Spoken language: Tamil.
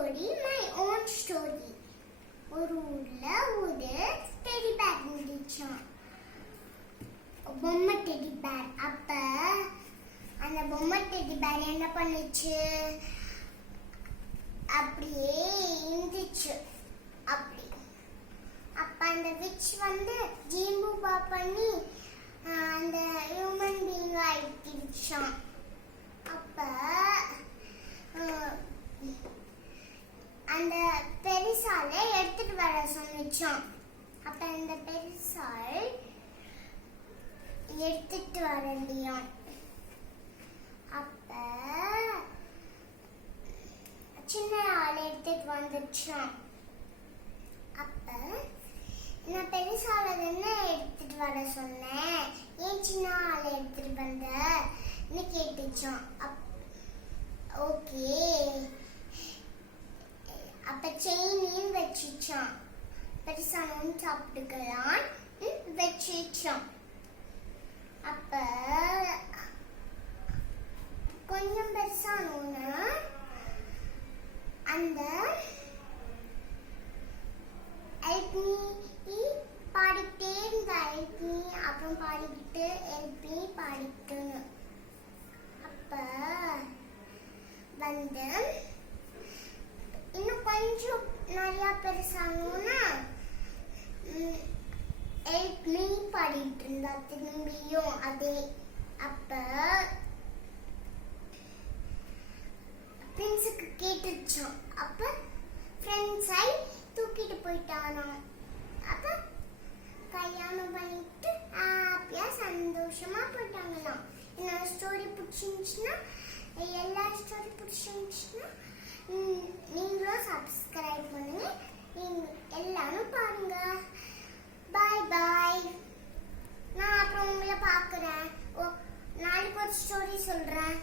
Story my own story. ஒரு ஊர்ல ஒரு டெடி பேர் இருந்துச்சாம், பொம்மை டெடி பேர். அப்ப அந்த பொம்மை டெடி பேர் என்ன பண்ணுச்சு, அப்படியே இருந்துச்சு. அப்படி அப்ப அந்த விச் வந்து ஜீம்பூபா பண்ணி அந்த ஹியூமன் பீயிங் ஆயிடுச்சாம். அப்ப அந்த பெருசால எடுத்துட்டு வர சொன்னிச்சாம். அப்ப அந்த பெருசால் எடுத்துட்டு வரலையா. அப்ப சின்ன ஆள் எடுத்துட்டு வந்துச்சாம். அப்ப நான் பெருசால என்ன எடுத்துட்டு வர சொன்னேன், ஏன் சின்ன ஆள் எடுத்துட்டு வந்தன்னு கேட்டுச்சான். ஓகே, அப்ப செயினையும் வச்சுச்சான். பெருசானவும் சாப்பிட்டுக்கலாம் வச்சுச்சான். அப்ப கொஞ்சம் பெருசானோன்னா அந்த ஹெல்ப் மீ பாடிக்கிட்டே இருந்த, ஹெல்ப் மீ அப்புறம் பாடிக்கிட்டு ஹெல்ப் மீ பாடிக்கிட்டுன்னு. அப்ப வந்து இன்னும் கொஞ்சம் நிறைய பெருசானோன்னா ஹெல்ப் மீ பாடிட்டு இருந்தா திரும்பியும் அதே. அப்ப பிரின்ஸுக்கு கேட்டுச்சோம். அப்ப ஃப்ரெண்ட்ஸை தூக்கிட்டு போயிட்டானாம். அப்ப கல்யாணம் பண்ணிட்டு ஹாப்பியா சந்தோஷமா போயிட்டாங்களாம். என்னோட ஸ்டோரி பிடிச்சிருந்துச்சுன்னா, எல்லா ஸ்டோரி பிடிச்சிருந்துச்சுன்னா நீங்களும் சப்ஸ்கிரைப் பண்ணுங்க, நீங்க எல்லாரும் பாருங்க. பாய் பாய். நான் அப்புறம் உங்களை பார்க்குறேன். நாளைக்கு ஒரு ஸ்டோரி சொல்றேன்.